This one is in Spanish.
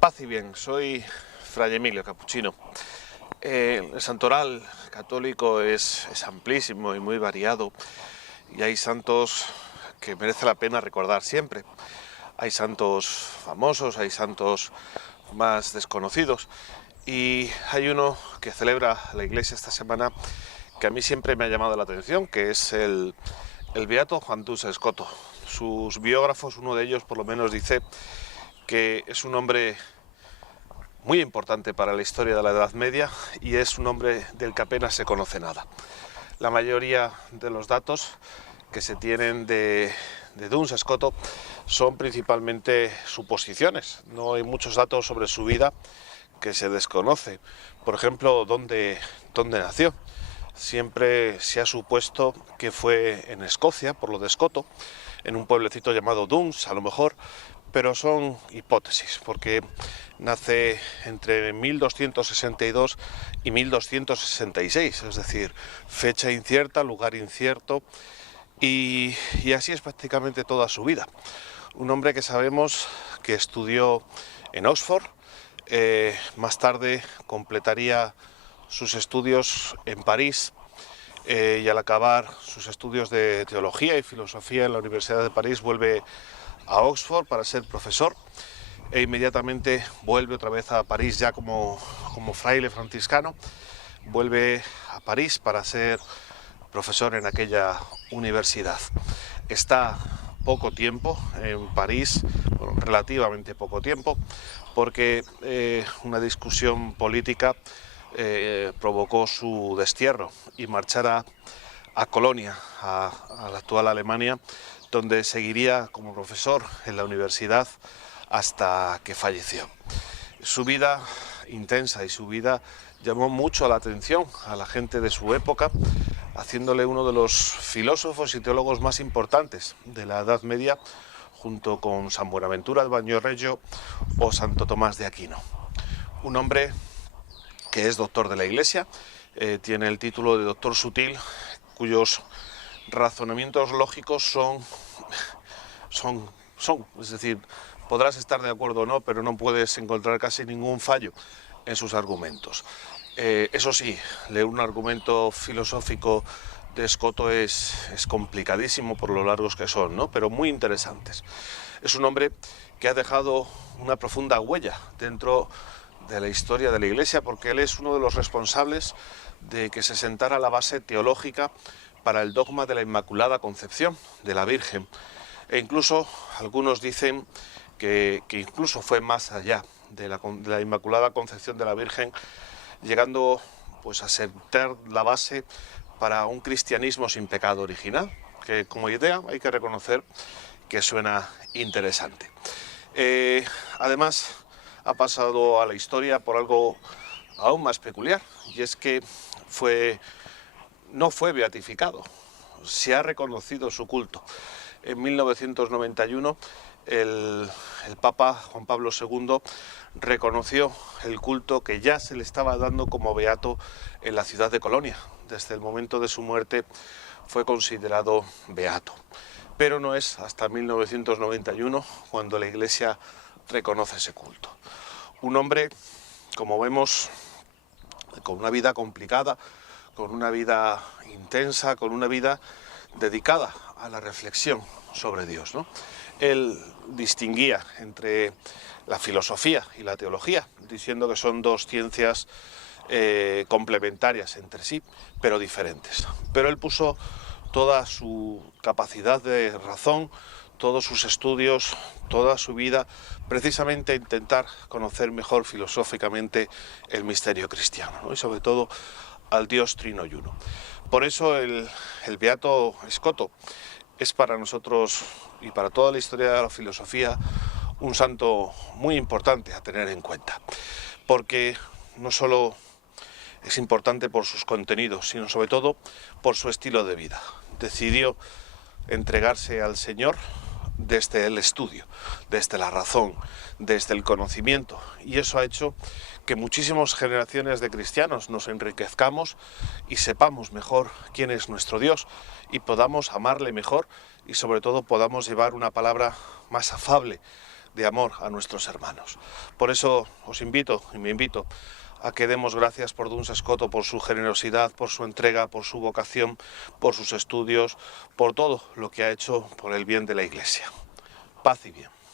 Paz y bien, soy Fray Emilio Capuchino. El santoral católico es amplísimo y muy variado, y hay santos que merece la pena recordar siempre. Hay santos famosos, hay santos más desconocidos, y hay uno que celebra la Iglesia esta semana que a mí siempre me ha llamado la atención, que es el beato Juan Duns Scoto. Sus biógrafos, uno de ellos por lo menos, dice que es un hombre muy importante para la historia de la Edad Media y es un hombre del que apenas se conoce nada. La mayoría de los datos que se tienen de Duns Scoto son principalmente suposiciones. No hay muchos datos sobre su vida que se desconoce. Por ejemplo, dónde nació. Siempre se ha supuesto que fue en Escocia, por lo de Scoto, en un pueblecito llamado Duns, a lo mejor, pero son hipótesis, porque nace entre 1262 y 1266, es decir, fecha incierta, lugar incierto, y así es prácticamente toda su vida. Un hombre que sabemos que estudió en Oxford, más tarde completaría sus estudios en París, y al acabar sus estudios de teología y filosofía en la Universidad de París vuelve a Oxford para ser profesor e inmediatamente vuelve otra vez a París ya como fraile franciscano. Vuelve a París para ser profesor en aquella universidad. Está poco tiempo en París, bueno, relativamente poco tiempo, porque una discusión política provocó su destierro y marchara a Colonia, a la actual Alemania, donde seguiría como profesor en la universidad hasta que falleció. Su vida intensa y su vida llamó mucho la atención a la gente de su época, haciéndole uno de los filósofos y teólogos más importantes de la Edad Media, junto con San Buenaventura de Bagnoregio o Santo Tomás de Aquino. Un hombre que es doctor de la Iglesia, tiene el título de doctor sutil, cuyos razonamientos lógicos son, es decir, podrás estar de acuerdo o no, pero no puedes encontrar casi ningún fallo en sus argumentos. Eso sí, leer un argumento filosófico de Scoto es complicadísimo por lo largos que son, ¿no? Pero muy interesantes. Es un hombre que ha dejado una profunda huella dentro de la historia de la Iglesia, porque él es uno de los responsables de que se sentara la base teológica para el dogma de la Inmaculada Concepción de la Virgen. E incluso algunos dicen que incluso fue más allá de la Inmaculada Concepción de la Virgen, llegando pues a sentar la base para un cristianismo sin pecado original, que como idea hay que reconocer que suena interesante. Además, ha pasado a la historia por algo aún más peculiar, y es que no fue beatificado, se ha reconocido su culto. En 1991 el Papa Juan Pablo II reconoció el culto que ya se le estaba dando como beato en la ciudad de Colonia. Desde el momento de su muerte fue considerado beato. Pero no es hasta 1991 cuando la Iglesia reconoce ese culto. Un hombre, como vemos, con una vida complicada, con una vida intensa, con una vida dedicada a la reflexión sobre Dios, ¿no? Él distinguía entre la filosofía y la teología, diciendo que son dos ciencias complementarias entre sí, pero diferentes. Pero él puso toda su capacidad de razón, todos sus estudios, toda su vida, precisamente a intentar conocer mejor filosóficamente el misterio cristiano, ¿no? Y sobre todo al Dios Trino y Uno. Por eso el beato Scoto es para nosotros y para toda la historia de la filosofía un santo muy importante a tener en cuenta, porque no solo es importante por sus contenidos, sino sobre todo por su estilo de vida. Decidió entregarse al Señor desde el estudio, desde la razón, desde el conocimiento, y eso ha hecho que muchísimas generaciones de cristianos nos enriquezcamos y sepamos mejor quién es nuestro Dios y podamos amarle mejor y sobre todo podamos llevar una palabra más afable de amor a nuestros hermanos. Por eso os invito y me invito a que demos gracias por Duns Scoto, por su generosidad, por su entrega, por su vocación, por sus estudios, por todo lo que ha hecho por el bien de la Iglesia. Paz y bien.